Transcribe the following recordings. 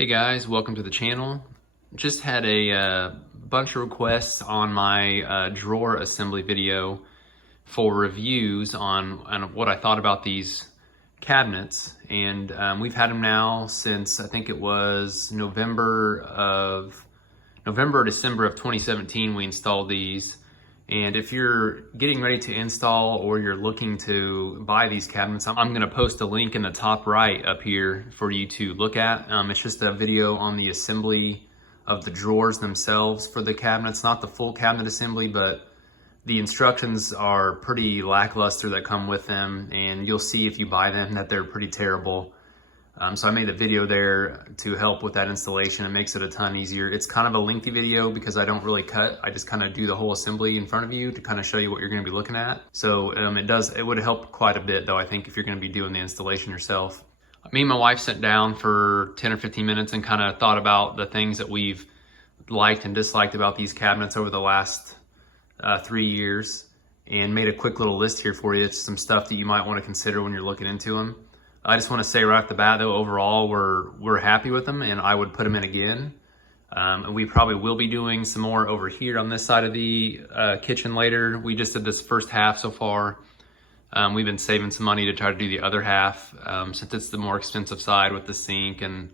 Hey guys, welcome to the channel. Just had a bunch of requests on my drawer assembly video for reviews on what I thought about these cabinets, and we've had them now since I think it was November or December of 2017 we installed these. And if you're getting ready to install or you're looking to buy these cabinets, I'm going to post a link in the top right up here for you to look at. It's just a video on the assembly of the drawers themselves for the cabinets, not the full cabinet assembly, but the instructions are pretty lackluster that come with them, and you'll see if you buy them that they're pretty terrible. So I made a video there to help with that installation. It makes it a ton easier. It's kind of a lengthy video because I don't really cut. I just kind of do the whole assembly in front of you to kind of show you what you're going to be looking at. So it would help quite a bit though, I think, if you're going to be doing the installation yourself. Me and my wife sat down for 10 or 15 minutes and kind of thought about the things that we've liked and disliked about these cabinets over the last 3 years, and made a quick little list here for you. It's some stuff that you might want to consider when you're looking into them. I just want to say right off the bat though, overall we're happy with them, and I would put them in again. We probably will be doing some more over here on this side of the kitchen later. We just did this first half so far. We've been saving some money to try to do the other half, since it's the more expensive side with the sink and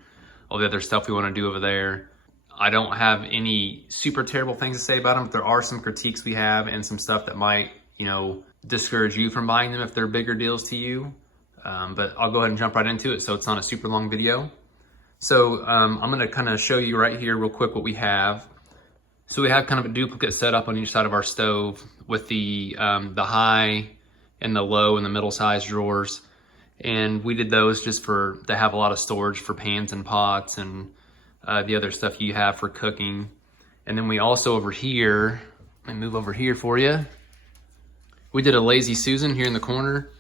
all the other stuff we want to do over there. I don't have any super terrible things to say about them, but there are some critiques we have and some stuff that might, discourage you from buying them if they're bigger deals to you. But I'll go ahead and jump right into it so it's not a super long video. So I'm going to kind of show you right here real quick what we have. So we have kind of a duplicate setup on each side of our stove with the high and the low and the middle size drawers. And we did those just to have a lot of storage for pans and pots and the other stuff you have for cooking. And then we also over here, let me move over here for you. We did a Lazy Susan here in the corner.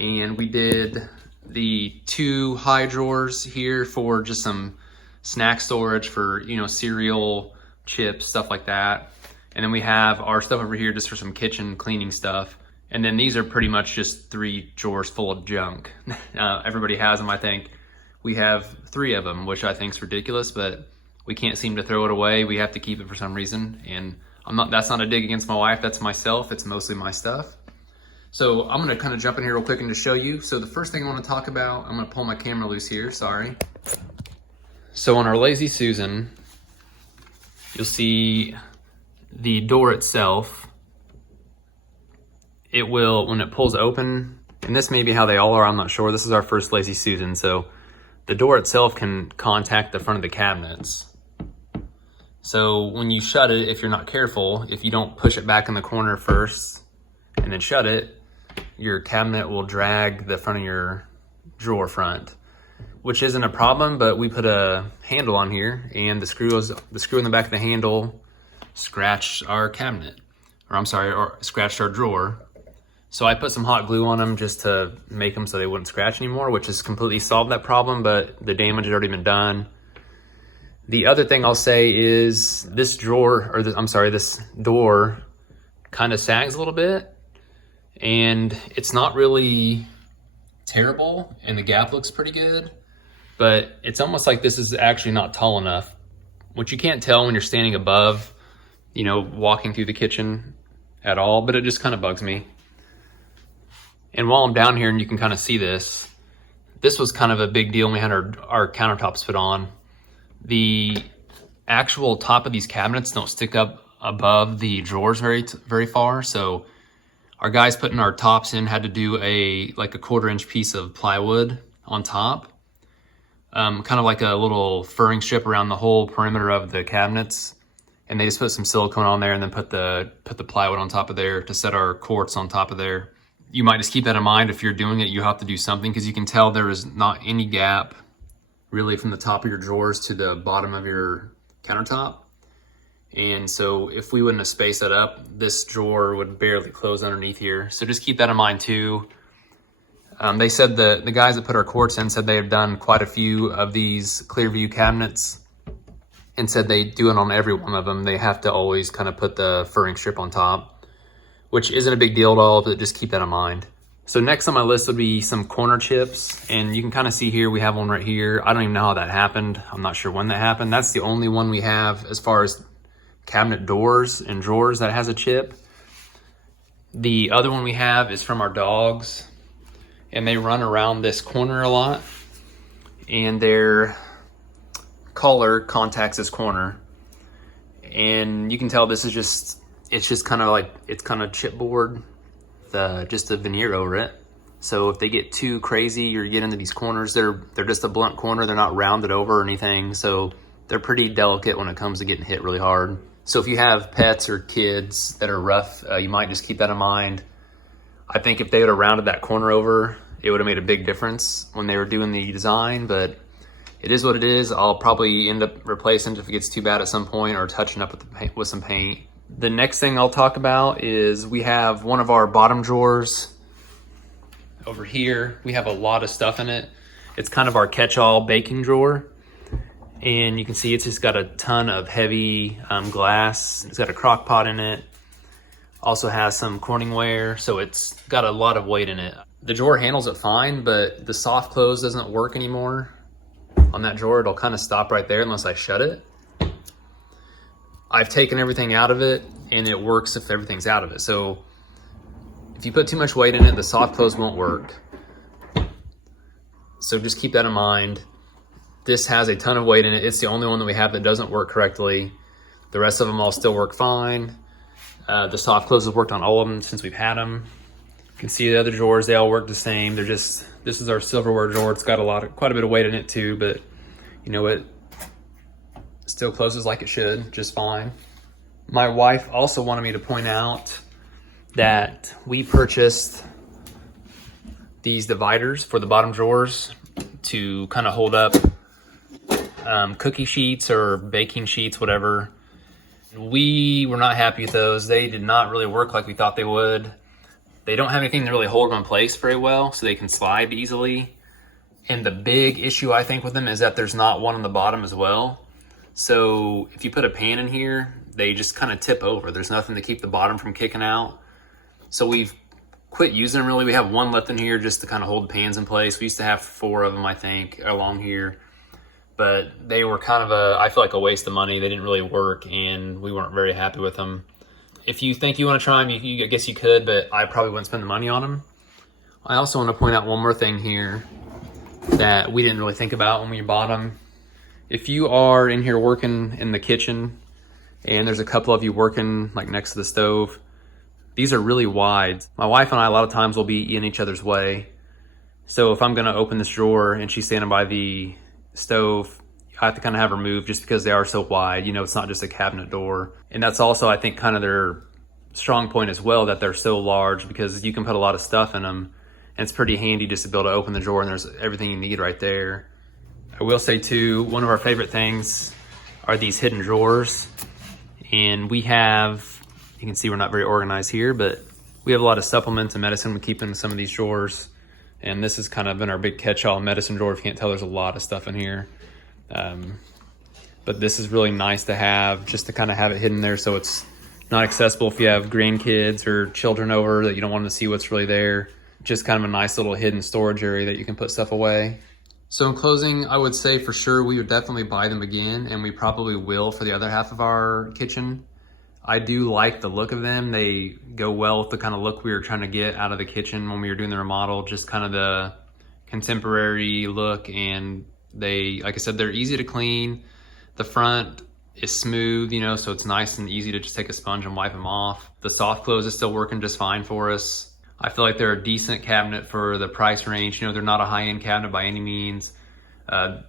And we did the 2 high drawers here for just some snack storage for, cereal, chips, stuff like that. And then we have our stuff over here just for some kitchen cleaning stuff. And then these are pretty much just 3 drawers full of junk. Everybody has them, I think. We have 3 of them, which I think is ridiculous, but we can't seem to throw it away. We have to keep it for some reason. And that's not a dig against my wife, that's myself. It's mostly my stuff. So I'm going to kind of jump in here real quick and just show you. So the first thing I want to talk about, I'm going to pull my camera loose here, sorry. So on our Lazy Susan, you'll see the door itself. It will, when it pulls open, and this may be how they all are, I'm not sure. This is our first Lazy Susan, so the door itself can contact the front of the cabinets. So when you shut it, if you're not careful, if you don't push it back in the corner first and then shut it, your cabinet will drag the front of your drawer front, which isn't a problem, but we put a handle on here, and the screw in the back of the handle scratched our cabinet, or scratched our drawer. So I put some hot glue on them just to make them so they wouldn't scratch anymore, which has completely solved that problem, but the damage had already been done. The other thing I'll say is this door kind of sags a little bit. And it's not really terrible, and the gap looks pretty good, but it's almost like this is actually not tall enough, which you can't tell when you're standing above, walking through the kitchen at all, but it just kind of bugs me. And while I'm down here, and you can kind of see this was kind of a big deal when we had our countertops put on. The actual top of these cabinets don't stick up above the drawers very far, so our guys putting our tops in had to do a 1/4-inch piece of plywood on top, kind of like a little furring strip around the whole perimeter of the cabinets. And they just put some silicone on there and then put the plywood on top of there to set our quartz on top of there. You might just keep that in mind. If you're doing it, you have to do something, because you can tell there is not any gap really from the top of your drawers to the bottom of your countertop. And so if we wouldn't have spaced that up, this drawer would barely close underneath here. So just keep that in mind too. They said the guys that put our quartz in said they have done quite a few of these Klearvue cabinets, and said they do it on every one of them. They have to always kind of put the furring strip on top, which isn't a big deal at all, but just keep that in mind. So next on my list would be some corner chips, and you can kind of see here, we have one right here. I don't even know how that happened. I'm not sure when that happened. That's the only one we have as far as cabinet doors and drawers that has a chip. The other one we have is from our dogs, and they run around this corner a lot, and their collar contacts this corner. And you can tell this is it's just kind of like, it's kind of chipboard, just a veneer over it. So if they get too crazy or you get into these corners, they're just a blunt corner. They're not rounded over or anything. So they're pretty delicate when it comes to getting hit really hard. So if you have pets or kids that are rough, you might just keep that in mind. I think if they would have rounded that corner over, it would have made a big difference when they were doing the design, but it is what it is. I'll probably end up replacing it if it gets too bad at some point, or touching up with some paint. The next thing I'll talk about is we have one of our bottom drawers over here. We have a lot of stuff in it. It's kind of our catch-all baking drawer. And you can see it's just got a ton of heavy glass. It's got a crock pot in it. Also has some Corningware, so it's got a lot of weight in it. The drawer handles it fine, but the soft close doesn't work anymore. On that drawer, it'll kind of stop right there unless I shut it. I've taken everything out of it, and it works if everything's out of it. So if you put too much weight in it, the soft close won't work. So just keep that in mind. This has a ton of weight in it. It's the only one that we have that doesn't work correctly. The rest of them all still work fine. The soft close has worked on all of them since we've had them. You can see the other drawers, they all work the same. This is our silverware drawer. It's got quite a bit of weight in it too, but you know, it still closes like it should, just fine. My wife also wanted me to point out that we purchased these dividers for the bottom drawers to kind of hold up cookie sheets or baking sheets, whatever. We were not happy with those. They did not really work like we thought they would. They don't have anything to really hold them in place very well, so they can slide easily. And the big issue I think with them is that there's not one on the bottom as well. So if you put a pan in here, they just kind of tip over. There's nothing to keep the bottom from kicking out. So we've quit using them really. We have one left in here just to kind of hold the pans in place. We used to have 4 of them, I think, along here. But they were kind of I feel like a waste of money. They didn't really work, and we weren't very happy with them. If you think you want to try them, I guess you could, but I probably wouldn't spend the money on them. I also want to point out one more thing here that we didn't really think about when we bought them. If you are in here working in the kitchen, and there's a couple of you working like next to the stove, these are really wide. My wife and I a lot of times will be in each other's way. So if I'm gonna open this drawer and she's standing by the stove, I have to kind of have her move just because they are so wide. You know, it's not just a cabinet door. And that's also, I think, kind of their strong point as well, that they're so large, because you can put a lot of stuff in them. And it's pretty handy just to be able to open the drawer and there's everything you need right there. I will say too, one of our favorite things are these hidden drawers. And we have, you can see we're not very organized here, but we have a lot of supplements and medicine we keep in some of these drawers. And this has kind of been our big catch-all medicine drawer. If you can't tell, there's a lot of stuff in here. But this is really nice to have, just to kind of have it hidden there so it's not accessible if you have grandkids or children over that you don't want to see what's really there. Just kind of a nice little hidden storage area that you can put stuff away. So in closing, I would say for sure we would definitely buy them again, and we probably will for the other half of our kitchen. I do like the look of them. They go well with the kind of look we were trying to get out of the kitchen when we were doing the remodel, just kind of the contemporary look. And they, like I said, they're easy to clean. The front is smooth, you know, so it's nice and easy to just take a sponge and wipe them off. The soft close is still working just fine for us. I feel like they're a decent cabinet for the price range. You know, they're not a high-end cabinet by any means.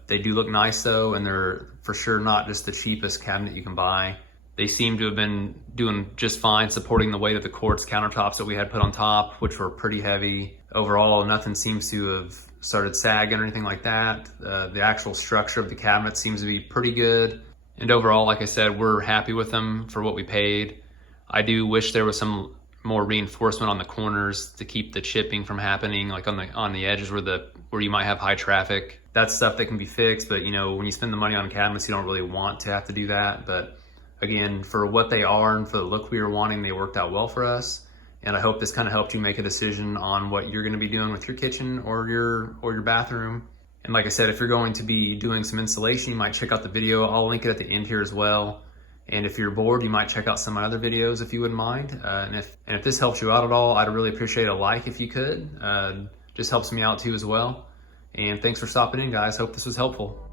They do look nice though, and they're for sure not just the cheapest cabinet you can buy. They seem to have been doing just fine, supporting the weight of the quartz countertops that we had put on top, which were pretty heavy. Overall, nothing seems to have started sagging or anything like that. The actual structure of the cabinet seems to be pretty good. And overall, like I said, we're happy with them for what we paid. I do wish there was some more reinforcement on the corners to keep the chipping from happening, like on the edges where you might have high traffic. That's stuff that can be fixed, but you know, when you spend the money on cabinets, you don't really want to have to do that. But again, for what they are and for the look we were wanting, they worked out well for us. And I hope this kind of helped you make a decision on what you're going to be doing with your kitchen or your bathroom. And like I said, if you're going to be doing some installation, you might check out the video. I'll link it at the end here as well. And if you're bored, you might check out some of my other videos if you wouldn't mind. And if this helps you out at all, I'd really appreciate a like if you could. Just helps me out too as well. And thanks for stopping in, guys. Hope this was helpful.